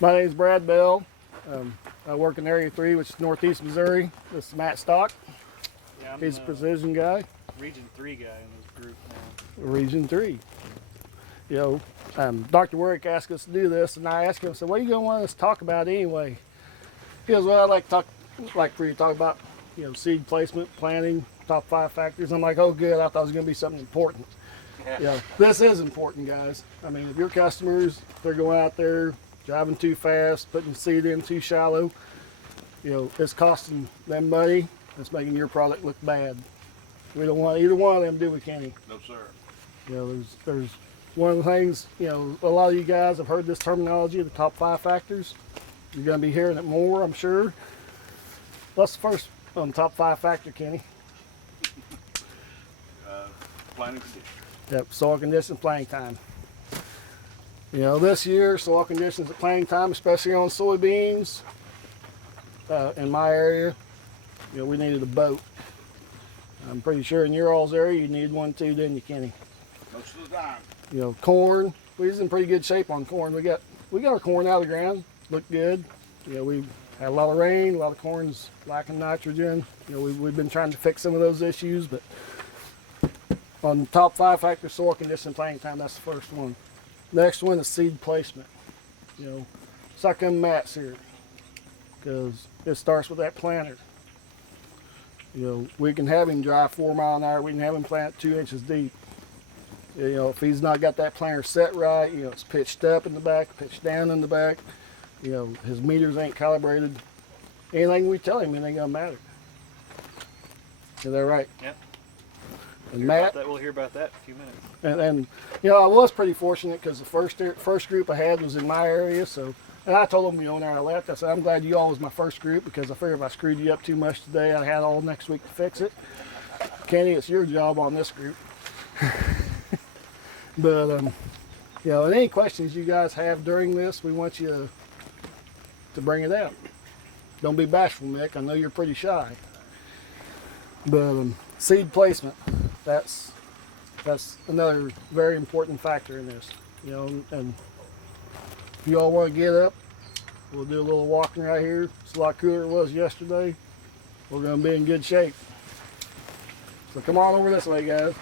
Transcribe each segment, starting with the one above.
My name is Brad Bell. I work in Area 3, which is Northeast Missouri. This is Matt Stock. Yeah, I'm He's a precision guy. Region 3 guy in this group now. Region 3. Dr. Warwick asked us to do this, and I asked him, I said, what are you going to want us to talk about anyway? He goes, well, I'd like for you to talk about, seed placement, planting, top 5 factors. I'm like, oh, good. I thought it was going to be something important. This is important, guys. I mean, if your customers, they're going out there driving too fast, putting seed in too shallow, it's costing them money. It's making your product look bad. We don't want either one of them, do we, Kenny? No, sir. There's one of the things, a lot of you guys have heard this terminology, the top 5 factors. You're going to be hearing it more, I'm sure. What's the first on the top 5 factor, Kenny? Planting conditions. Yep, soil conditions, planting time. This year, soil conditions at planting time, especially on soybeans, in my area, we needed a boat. I'm pretty sure in your all's area you needed one too, didn't you, Kenny? Most of the time. Corn, we was in pretty good shape on corn. We got our corn out of the ground, looked good. We had a lot of rain, a lot of corn's lacking nitrogen. We've been trying to fix some of those issues, but on the top 5 factors, soil condition, planting time, that's the first one. Next one is seed placement. Suck them mats here, because it starts with that planter. We can have him dry 4 mile an hour. We can have him plant 2 inches deep. If he's not got that planter set right, it's pitched up in the back, pitched down in the back. His meters ain't calibrated. Anything we tell him, it ain't gonna matter. Is that right? Yep. And Matt, We'll hear about that in a few minutes. and I was pretty fortunate because the first group I had was in my area. So, and I told them, when I left, I said, I'm glad you all was my first group, because I figured if I screwed you up too much today, I had all next week to fix it. Kenny, it's your job on this group. But and any questions you guys have during this, we want you to bring it out. Don't be bashful, Mick. I know you're pretty shy. But seed placement, that's another very important factor in this. And if you all want to get up, we'll do a little walking right here. It's a lot cooler than it was yesterday. We're going to be in good shape. So come on over this way, guys.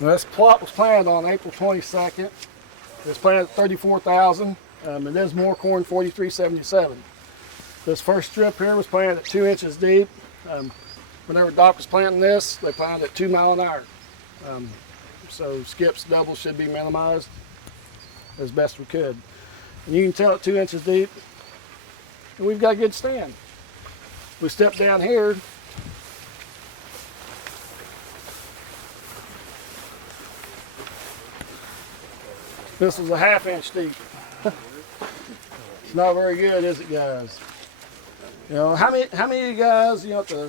Now, this plot was planted on April 22nd. It's planted at 34,000. It is more corn 4377. This first strip here was planted at 2 inches deep. Whenever Doc was planting this, they planted at 2 mile an hour. So skips, doubles should be minimized as best we could. And you can tell at 2 inches deep, and we've got a good stand. We step down here. This was a 1/2 inch deep. It's not very good, is it, guys? How many of you guys, if the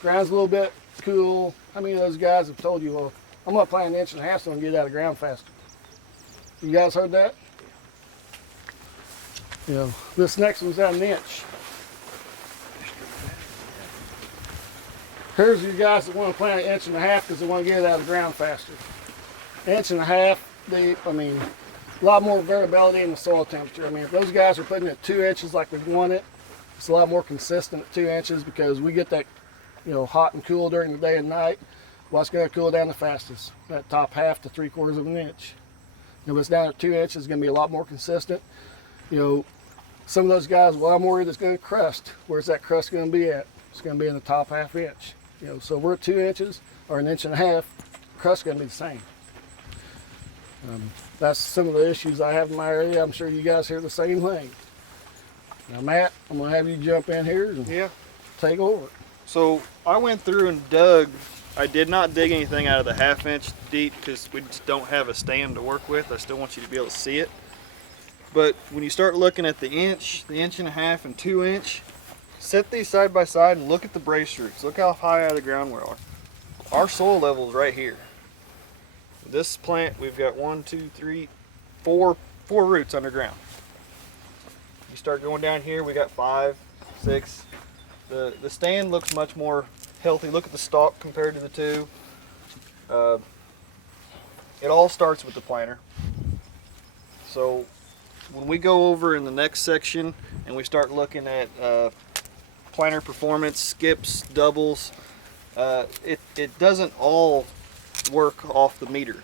ground's a little bit cool, how many of those guys have told you, well, I'm gonna plant 1.5 inches so I can get out of the ground faster? You guys heard that? This next one's at 1 inch. Here's your guys that want to plant 1.5 inches because they want to get it out of the ground faster. 1.5 inches deep, a lot more variability in the soil temperature. If those guys are putting it 2 inches like we want it, it's a lot more consistent at 2 inches, because we get that, hot and cool during the day and night. What's going to cool down the fastest? That top 1/2 to 3/4 of an inch. If it's down at 2 inches, it's going to be a lot more consistent. Some of those guys, well, I'm worried it's going to crust. Where's that crust going to be at? It's going to be in the top 1/2 inch. So we're at 2 inches or 1.5 inches, crust's going to be the same. That's some of the issues I have in my area. I'm sure you guys hear the same thing. Now, Matt, I'm going to have you jump in here and take over. So I went through and dug. I did not dig anything out of the 1/2 inch deep because we just don't have a stand to work with. I still want you to be able to see it. But when you start looking at the 1.5 inch, and 2 inch, set these side by side and look at the brace roots. Look how high out of the ground we are. Our soil level is right here. This plant, we've got 1, 2, 3, 4 roots underground. You start going down here, we got 5, 6. The stand looks much more healthy. Look at the stalk compared to the two. It all starts with the planter. So when we go over in the next section and we start looking at planter performance, skips, doubles, it doesn't all work off the meter.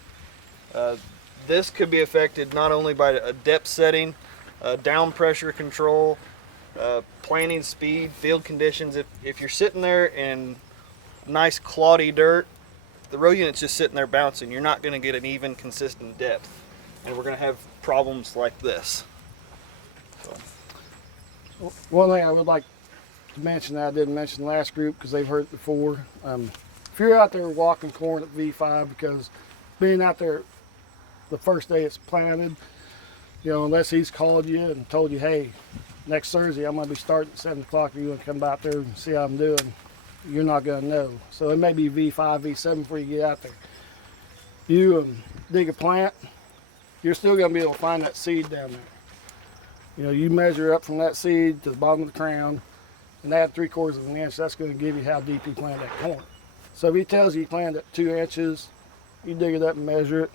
This could be affected not only by a depth setting, down pressure control, planting speed, field conditions. If you're sitting there in nice cloddy dirt, the row unit's just sitting there bouncing. You're not going to get an even, consistent depth, and we're going to have problems like this. So. One thing I would like to mention that I didn't mention the last group because they've heard it before. If you're out there walking corn at V5, because being out there the first day it's planted, you know, unless he's called you and told you, hey, next Thursday I'm going to be starting at 7 o'clock, are you going to come out there and see how I'm doing? You're not going to know. So it may be V5, V7 before you get out there. You dig a plant, you're still going to be able to find that seed down there. You know, you measure up from that seed to the bottom of the crown and add 3/4 of an inch. That's going to give you how deep you plant that corn. So if he tells you you planted at 2 inches, you dig it up and measure it.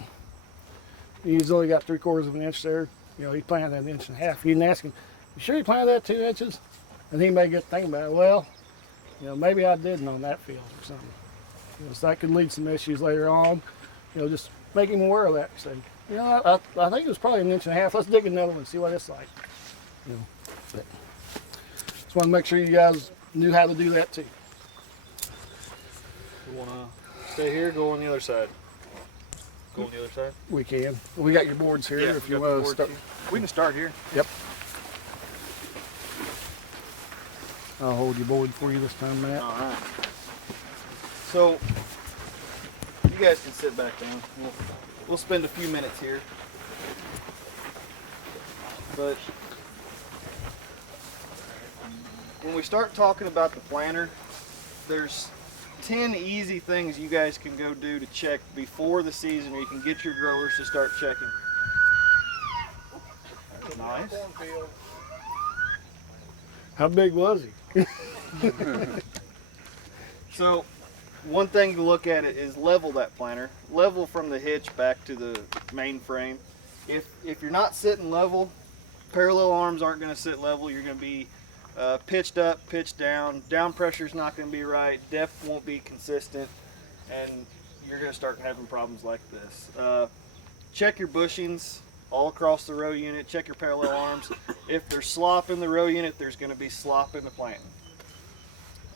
He's only got 3/4 of an inch there. You know, he planted at 1.5 inches. You can ask him, you sure you planted that 2 inches? And he may get thinking about it. Well, you know, maybe I didn't on that field or something. You know, so that could lead to some issues later on. You know, just make him aware of that. Say, you know, I think it was probably 1.5 inches. Let's dig another one and see what it's like. You know, but just want to make sure you guys knew how to do that too. You want to stay here, go on the other side. Go on the other side? We can. We got your boards here if you want to start. We can start here. Yep. I'll hold your board for you this time, Matt. All right. So, you guys can sit back down. We'll spend a few minutes here. But when we start talking about the planter, there's 10 easy things you guys can go do to check before the season, or you can get your growers to start checking. Nice. How big was he? So, one thing to look at it is level that planter. Level from the hitch back to the main frame. If you're not sitting level, parallel arms aren't going to sit level. You're going to be pitched up, pitched down. Down pressure is not going to be right. Depth won't be consistent, and you're going to start having problems like this. Check your bushings all across the row unit. Check your parallel arms. If there's slop in the row unit, there's going to be slop in the planting.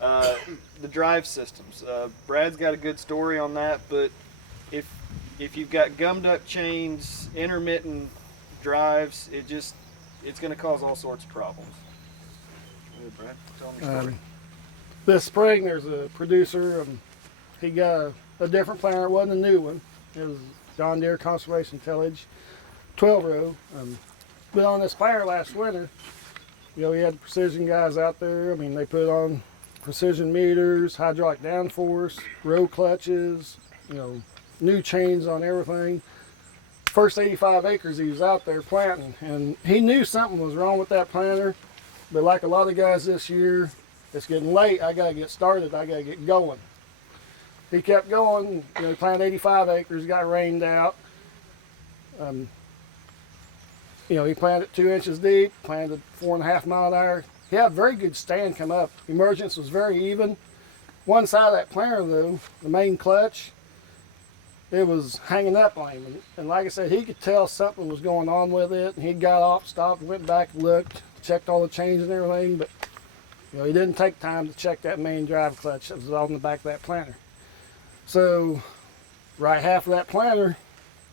The drive systems. Brad's got a good story on that, but if you've got gummed up chains, intermittent drives, it's going to cause all sorts of problems. Hey, Brad, tell them your story. This spring, there's a producer. He got a different planter. It wasn't a new one. It was John Deere Conservation Tillage, 12 row. But on this fire last winter, you know, he had precision guys out there. I mean, they put on precision meters, hydraulic downforce, row clutches, you know, new chains on everything. First 85 acres he was out there planting, and he knew something was wrong with that planter. But like a lot of guys this year, it's getting late. I got to get started. I got to get going. He kept going. You know, he planted 85 acres, got rained out. You know, he planted 2 inches deep, planted 4.5 mile an hour. He had a very good stand come up. Emergence was very even. One side of that planter, though, the main clutch, it was hanging up on him. And like I said, he could tell something was going on with it. And he got off, stopped, went back, looked, checked all the chains and everything. But you know, he didn't take time to check that main drive clutch that was on the back of that planter. So, right half of that planter,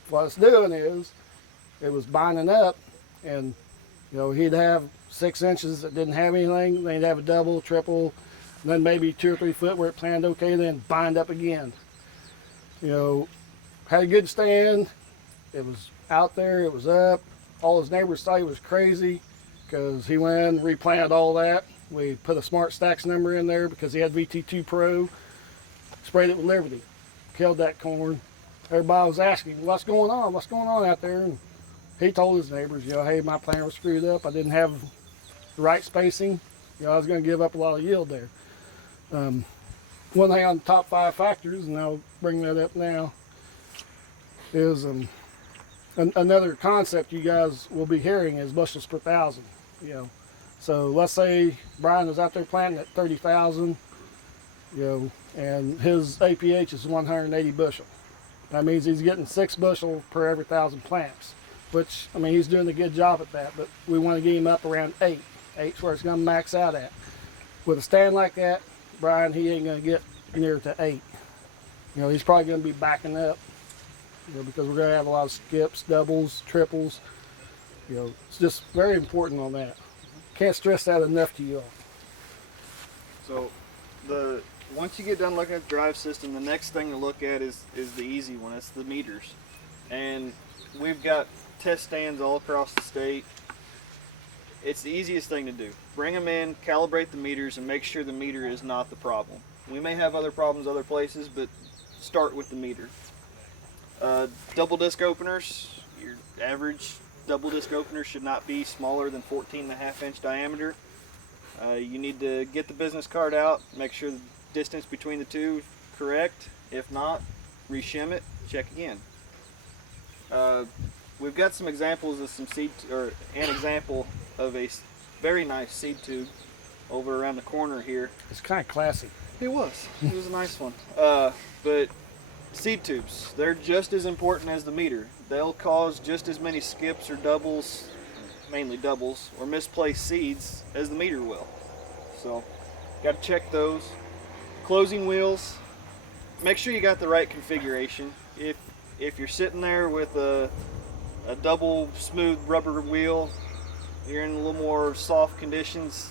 what it's doing is, it was binding up, and you know, he'd have 6 inches that didn't have anything, then he'd have a double, triple, then maybe 2 or 3 foot where it planted okay, then bind up again. You know, had a good stand, it was out there, it was up. All his neighbors thought he was crazy because he went in, replanted all that. We put a Smart Stacks number in there because he had VT2 Pro, sprayed it with Liberty, killed that corn. Everybody was asking, what's going on out there? And he told his neighbors, you know, hey, my planter was screwed up. I didn't have the right spacing, you know, I was going to give up a lot of yield there. One thing on the top 5 factors, and I'll bring that up now, is another concept you guys will be hearing is bushels per thousand. You know, so let's say Brian is out there planting at 30,000, you know, and his APH is 180 bushel. That means he's getting 6 bushel per every 1,000 plants, which, I mean, he's doing a good job at that, but we want to get him up around 8. 8's where it's going to max out at. With a stand like that, Brian, he ain't going to get near to 8. You know, he's probably going to be backing up, you know, because we're going to have a lot of skips, doubles, triples. You know, it's just very important on that. Can't stress that enough to you all. So once you get done looking at the drive system, the next thing to look at is the easy one. It's the meters. And we've got test stands all across the state. It's the easiest thing to do. Bring them in, calibrate the meters, and make sure the meter is not the problem. We may have other problems other places, but start with the meter. Double disc openers, your average double disc opener should not be smaller than 14.5 inch diameter. You need to get the business card out, make sure the distance between the two is correct. If not, reshim it, check again. We've got some examples of an example of a very nice seed tube over around the corner here. It's kind of classy. It was a nice one. But seed tubes, they're just as important as the meter. They'll cause just as many skips or doubles, mainly doubles, or misplaced seeds as the meter will. So, got to check those. Closing wheels, make sure you got the right configuration. If you're sitting there with a double smooth rubber wheel, you're in a little more soft conditions,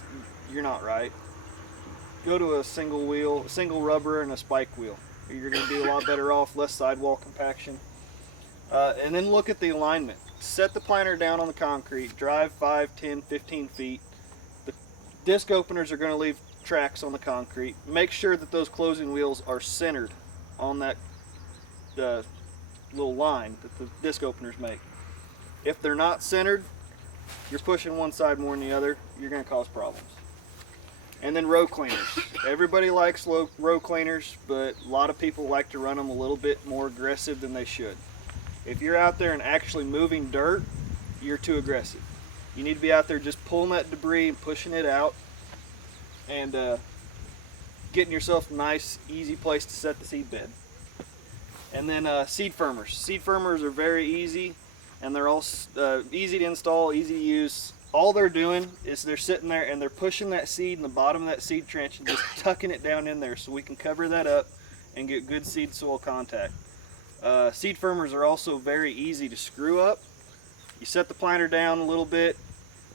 you're not right. Go to a single wheel, single rubber and a spike wheel. You're going to be a lot better off, less sidewall compaction. And then look at the alignment. Set the planter down on the concrete, drive 5, 10, 15 feet. The disc openers are going to leave tracks on the concrete. Make sure that those closing wheels are centered on that little line that the disc openers make. If they're not centered, you're pushing one side more than the other, you're going to cause problems. And then row cleaners. Everybody likes row cleaners, but a lot of people like to run them a little bit more aggressive than they should. If you're out there and actually moving dirt, you're too aggressive. You need to be out there just pulling that debris and pushing it out and getting yourself a nice, easy place to set the seed bed. And then seed firmers. Seed firmers are very easy, and they're all easy to install, easy to use. All they're doing is they're sitting there and they're pushing that seed in the bottom of that seed trench and just tucking it down in there so we can cover that up and get good seed soil contact. Seed firmers are also very easy to screw up. You set the planter down a little bit,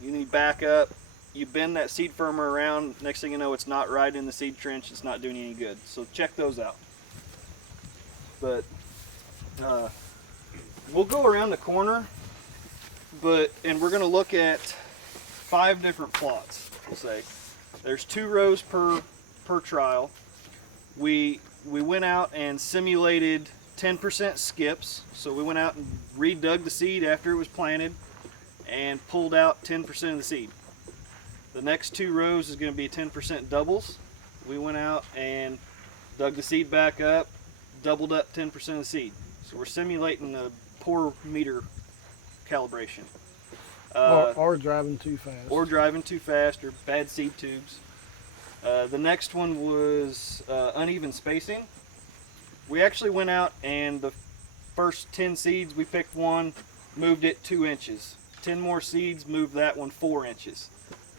you need back up, you bend that seed firmer around, next thing you know it's not right in the seed trench, it's not doing any good. So check those out. But we'll go around the corner, and we're going to look at 5 different plots, we'll say. There's 2 rows per trial. We went out and simulated 10% skips. So we went out and redug the seed after it was planted and pulled out 10% of the seed. The next 2 rows is going to be 10% doubles. We went out and dug the seed back up, doubled up 10% of the seed. So we're simulating a poor meter calibration. Or driving too fast. Or driving too fast, or bad seed tubes. The next one was uneven spacing. We actually went out and the first 10 seeds, we picked one, moved it 2 inches. 10 more seeds, moved that one 4 inches.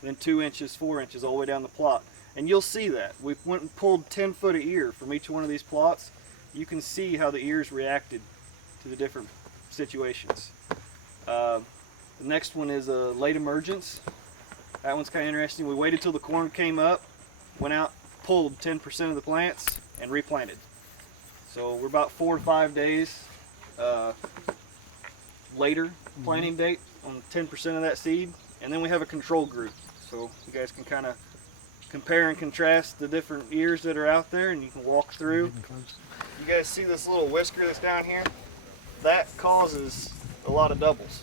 Then 2 inches, 4 inches, all the way down the plot. And you'll see that. We went and pulled 10 foot of ear from each one of these plots. You can see how the ears reacted to the different situations. The next one is a late emergence. That one's kind of interesting. We waited till the corn came up, went out, pulled 10% of the plants, and replanted. So we're about 4 to 5 days later planting date on 10% of that seed. And then we have a control group. So you guys can kind of compare and contrast the different ears that are out there, and you can walk through. You guys see this little whisker that's down here? That causes a lot of doubles.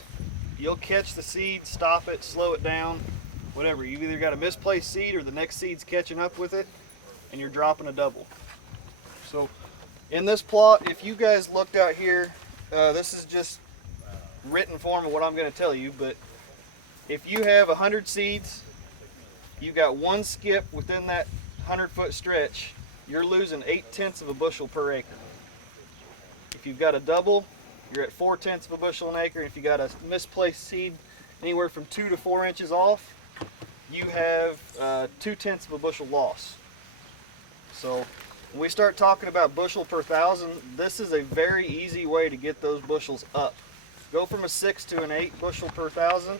You'll catch the seed, stop it, slow it down, whatever. You've either got a misplaced seed or the next seed's catching up with it, and you're dropping a double. So in this plot, if you guys looked out here, this is just written form of what I'm going to tell you, but if you have 100 seeds, you got one skip within that 100-foot stretch, you're losing 0.8 of a bushel per acre. If you've got a double, you're at 0.4 of a bushel an acre. If you got a misplaced seed anywhere from 2 to 4 inches off, you have 0.2 of a bushel loss. So when we start talking about bushel per thousand, this is a very easy way to get those bushels up. Go from a 6 to an 8 bushel per thousand.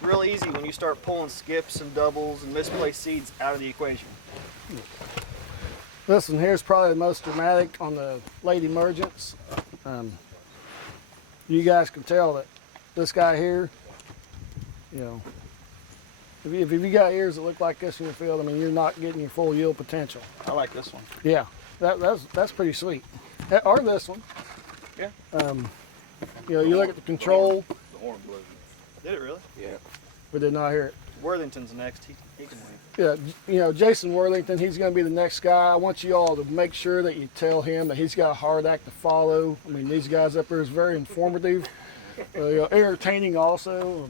Real easy when you start pulling skips and doubles and misplaced seeds out of the equation. This one here is probably the most dramatic on the late emergence. You guys can tell that this guy here, you know, if you got ears that look like this in your field, I mean, you're not getting your full yield potential. I like this one. Yeah, that's pretty sweet. Or this one. Yeah. You know, you look at the control. The horn blew. Did it really? Yeah. We did not hear it. Worthington's next. He can wait. Yeah, you know, Jason Worthington, he's going to be the next guy. I want you all to make sure that you tell him that he's got a hard act to follow. I mean, these guys up there is very informative, you know, entertaining also.